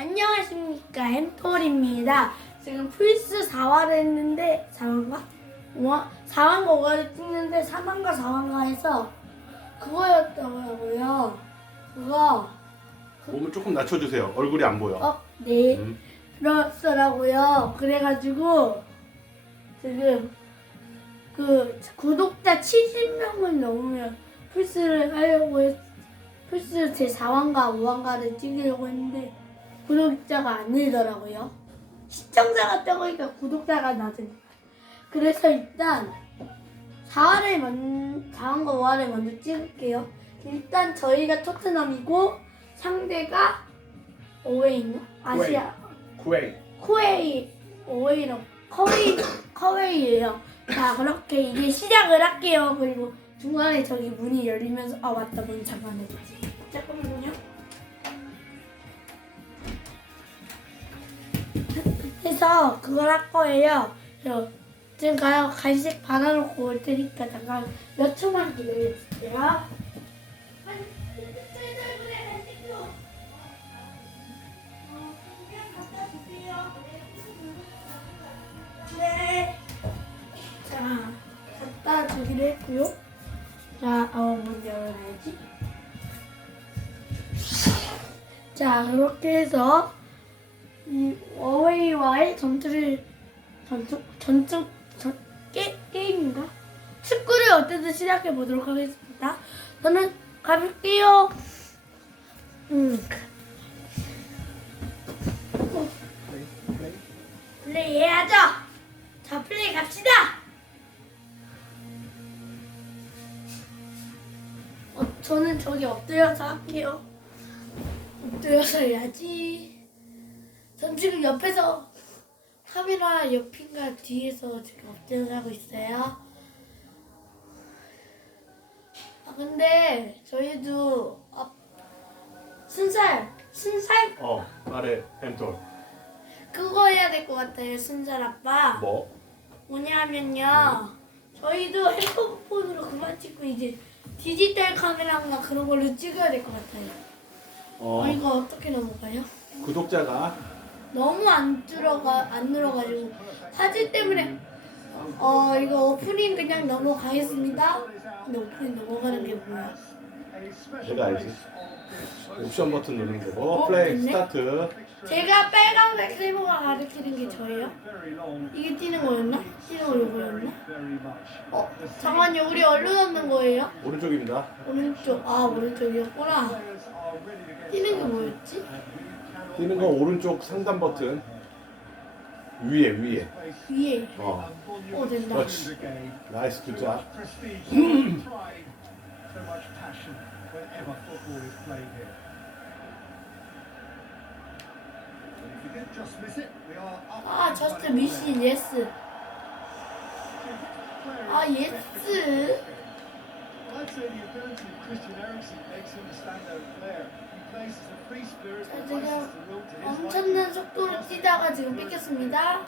안녕하십니까 햄토리입니다. 지금 플스 4화를 했는데 4화인가? 5화? 4화인가 5화를 찍는데 3화인가 4화인가 해서 그거였더라고요. 그거 몸을 조금 낮춰주세요. 얼굴이 안 보여. 어? 네 음. 그렇더라고요. 그래가지고 지금 그 구독자 70명을 넘으면 플스를 하려고 했, 플스 제 4화인가 5화인가를 찍으려고 했는데 구독자가 안 늘더라고요. 시청자가 적으니까 구독자가 낮으니까. 그래서 일단 4화를 먼 4화인가 5화를 먼저 찍을게요. 일단 저희가 토트넘이고 상대가 오웨이인가? 아시아 쿠웨이. 코웨이 오웨이로 커웨이 커웨이예요. 자 그렇게 이제 시작을 할게요. 그리고 중간에 저기 문이 열리면서 아 맞다 문 잠깐 해주지. 잠깐만요. 해서 그걸 할 거예요. 저 지금 가요 간식 받아놓고 올 테니까 잠깐 몇 초만 기다려주세요. 주세요. 네. 자, 갖다 주기로 했고요. 자, 어, 먼저 열어야지. 자, 그렇게 해서 이 어웨이와의 전투를 전투 전투 전 게, 게임인가? 축구를 어쨌든 시작해 보도록 하겠습니다. 저는 가볼게요. 음. 플레이 해야죠. 자, 플레이 갑시다. 어, 저는 저기 엎드려서 할게요. 엎드려서 해야지. 전 지금 옆에서 카메라 옆인가 뒤에서 지금 엎드려서 하고 있어요. 아, 근데 저희도 아, 순살, 순살 어, 말해, 햄톨. 그거 해야 될 것 같아요, 순살 아빠. 뭐? 뭐냐면요. 저희도 핸드폰으로 그만 찍고 이제 디지털 카메라나 그런 걸로 찍어야 될 것 같아요. 어, 어, 이거 어떻게 넘어가요? 구독자가 너무 안 들어가 안 늘어가지고 사진 때문에 어 이거 오프닝 그냥 넘어가겠습니다. 근데 오프닝 넘어가는 게 뭐야? 내가 알지. 옵션 버튼 누르는 거고, 어, 플레이 됐네. 스타트. 제가 빨간색 세모가 가리키는 게 저예요? 이게 뛰는 거였나? 뛰는 거 요거였나? 어 잠깐만요 우리 얼른 얻는 거예요? 오른쪽입니다. 오른쪽 아 오른쪽이었구나. 뛰는 게 뭐였지? 뛰는 거 오른쪽 상단 버튼. 위에, 위에. 위에. 어, 어 된다. 그렇지. 나이스 굿자. 아 저스트 미신 예스. 아 예스. I'd say the ability of Christian Eriksen makes him a standout player. 자 지금 엄청난 속도로 뛰다가 지금 뺏겼습니다.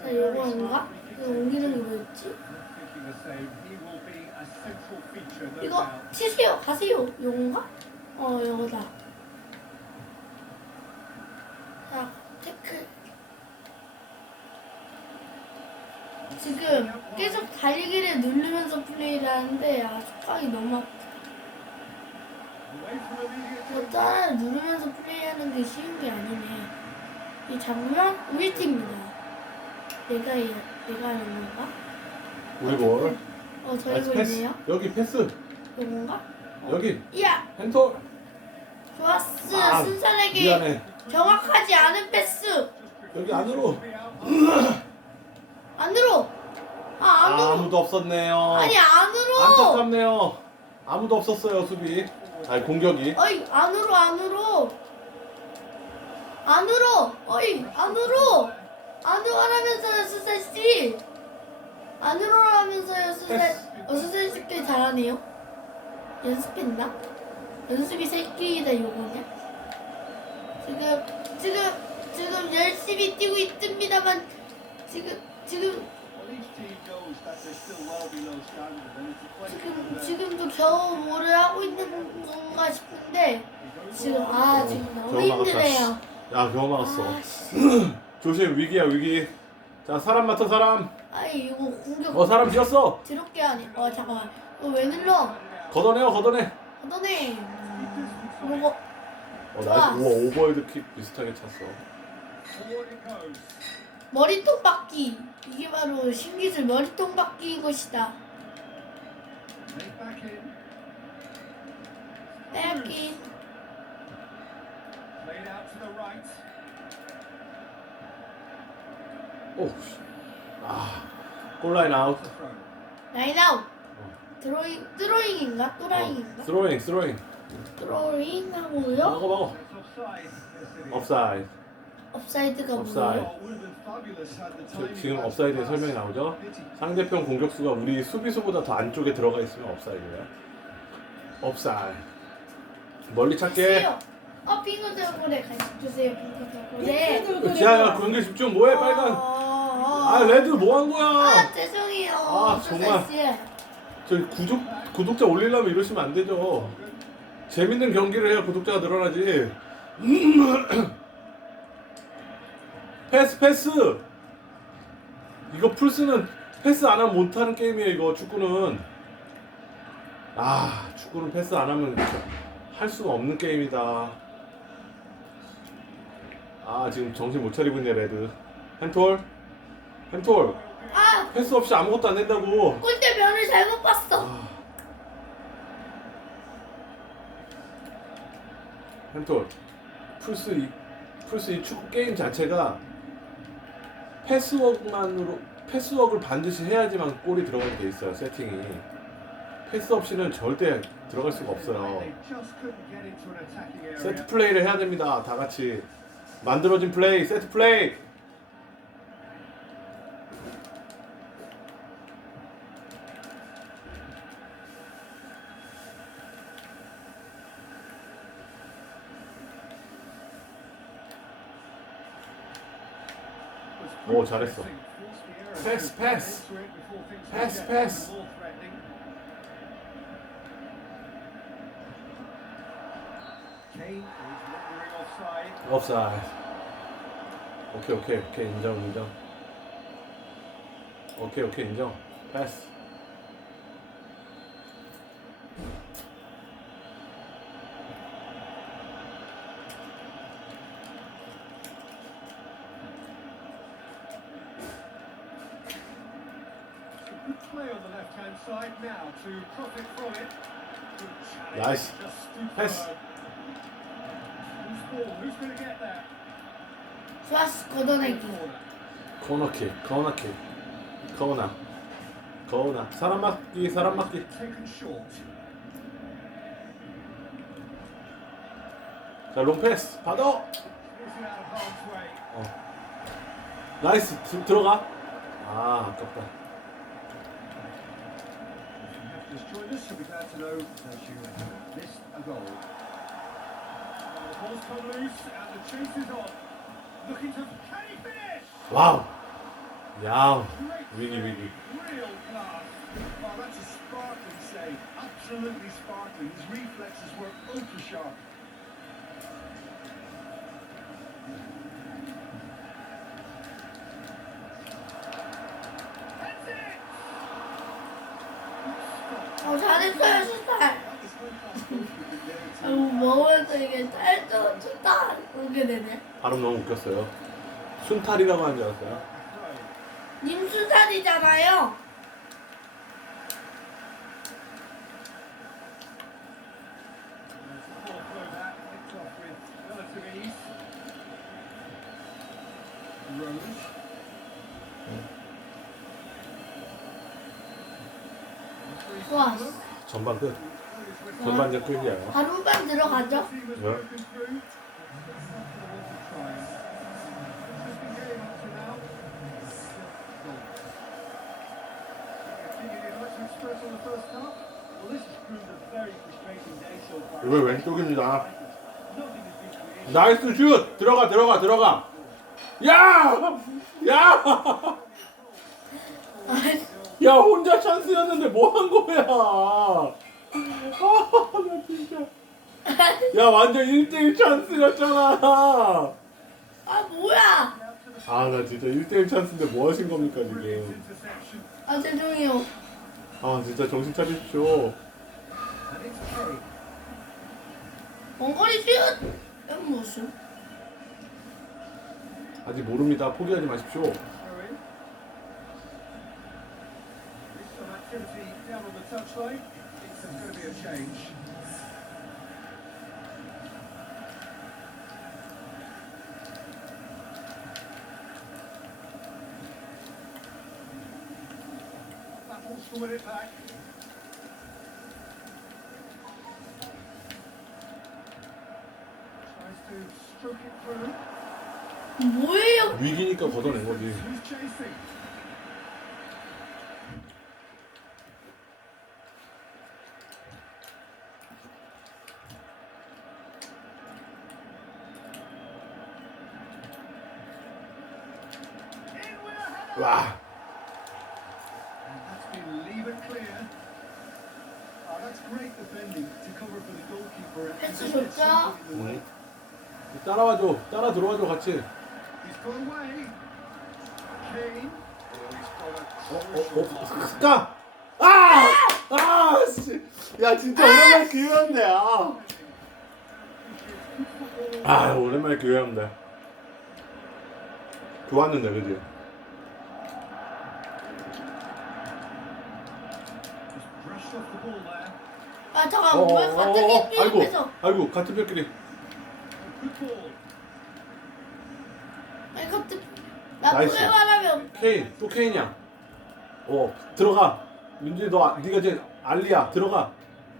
자 free 이거 옮기는 게. 뭐였지? 이거. 치세요 가세요 요건가? 어 요거다. 자 태클. 지금 계속 달리기를 누르면서 플레이를 하는데 아 촉각이 너무 아파. 따라 누르면서 플레이하는 게 쉬운 게 아니네. 이 잡으면 우리 팀입니다. 내가 해, 내가 하는 건가? 우리 볼. 어 저희 패스. 볼이네요. 여기 패스. 이건가? 여기. 이야 햄톨. 좋았어 아, 순살에게 미안해. 정확하지 않은 패스 여기 안으로. 안으로 아 안으로 아무도 없었네요. 아니 안으로 안타깝네요. 아무도 없었어요, 수비. 아니, 공격이. 어이 안으로 안으로. 안으로. 어이 안으로. 안으로 하면서요 수살 씨 안으로 하면서요 수살 어 수살 씨꽤 잘하네요. 연습했나? 연습이 새끼이다 요거냐? 지금 지금 지금 열심히 뛰고 있습니다만 지금 지금 지금 지금도 겨우 뭐를 하고 있는 건가 싶은데 지금 아 지금 너무 겨우 막았다. 힘드네요. 야 겨우 막았어. 아, 씨. 조심 위기야 위기. 자 사람 맡아 사람. 아니 이거 공격 어 사람 뛰었어. 드럽게 하네. 어 잠깐만. 이거 왜 눌러? 걷어내요 걷어내. 너네 이거 어 나이스. 우와 오버헤드 킥 비슷하게 찼어. 머리통 받기 이게 바로 신기술 머리통 받기 것이다. Make back in. 빼앗기 Played out to the right. 오. 씨. 아 골라인 아웃. 라인 아웃. 드로잉 드로잉인가 또라잉인가? 스로잉 스로잉. 드로잉 하고요. it is. 업사이드. 업사이드가 업사이드. 뭐예요? 지- 지금 pass. 설명이 나오죠? 상대편 공격수가 우리 수비수보다 더 안쪽에 들어가 있으면 업사이드야. 업사이드. 멀리 찾게. 주세요. 어 핑크 돌고래 간식 주세요. 핑크 돌고래. 지하야 경기 집중 뭐해 빨간. 아 레드 뭐 한 거야? 아 죄송해요. 아, 정말. 저 구독 구독자 올리려면 이러시면 안 되죠. 재밌는 경기를 해야 구독자가 늘어나지. 패스 패스. 이거 풀스는 패스 안 하면 못하는 게임이에요. 이거 축구는. 아 축구는 패스 안 하면 할 수가 없는 게임이다. 아 지금 정신 못 차리고 있네 레드. 햄톨 햄톨 아 패스 없이 아무것도 안 된다고. 골대 면을 잘못 봤어. 아. 햄톨 플스 이 플스 이 축구 게임 자체가 패스워크만으로 패스워크를 반드시 해야지만 골이 들어가게 돼 있어요 세팅이. 패스 없이는 절대 들어갈 수가 없어요. 세트 플레이를 해야 됩니다 다 같이. 만들어진 플레이 세트 플레이 오, 잘했어. 패스, 패스. 패스, 패스. 업사이드 오케이 오케이 오케이 인정 인정 오케이 오케이 인정 패스 Get that? 좋았어 걷어내기. Corner. 코너킥 코너킥 코너 코너 사람 맞기 사람 맞기 Taken short. 자 롱패스 받아. 어. 나이스 드, 들어가 아 아깝다 just joined us, you'll be glad to know that you have missed a goal. Well, the ball's come loose and the chase is on. Looking to... Can he finish? Wow! Yeah, really, really. Real class. Wow, that's a sparkling save. Absolutely sparkling. His reflexes were ultra sharp. 되네. 발음 너무 웃겼어요 순탈이라고 하는 줄 알았어요. 님. Rose. 좋아. 전반 끝 전반전 끝이야 바로반 들어가죠. Yeah. 이거 왼쪽입니다 나이스 슛 들어가 들어가 들어가 야! 야! 야 혼자 찬스였는데 뭐 한 거야? 아 나 진짜. 야 완전 1대1 찬스였잖아. 아 뭐야? 아 나 진짜 1대1 찬스인데 뭐 하신 겁니까 지금? 아 죄송해요. 아 진짜 정신 차리십시오. 원거리 슛. 이건 무슨? 아직 모릅니다. 포기하지 마십시오. Throw in. There's some activity down on the touchline. It's going to be a change. Stroke it through. 뭐예요? 위기니까 걷어낸 거지. 와. 패스. 따라와줘. 따라 들어와줘 같이. Oh, 어, 어, 어, 가! 아! 아, 씨. 야, 진짜 오랜만에 기회였네, 아. 아, 오랜만에 기회였는데. 좋았는데, 그지? 아 어, 잠깐 어? 어, 같은 어, 게 아이고, 옆에서. 아이고, 같은 ball. 아니 같은. 나 나이스. 노래 말하면 케인, 또 케인이야. 어, 들어가. 민준이, 너, 아- 네가 이제 알리야. 들어가.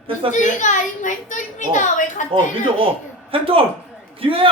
패스할게. 민준이가 아닌 햄돌입니다. 왜 같은? 어, 민준, 어. 햄돌! 기회야!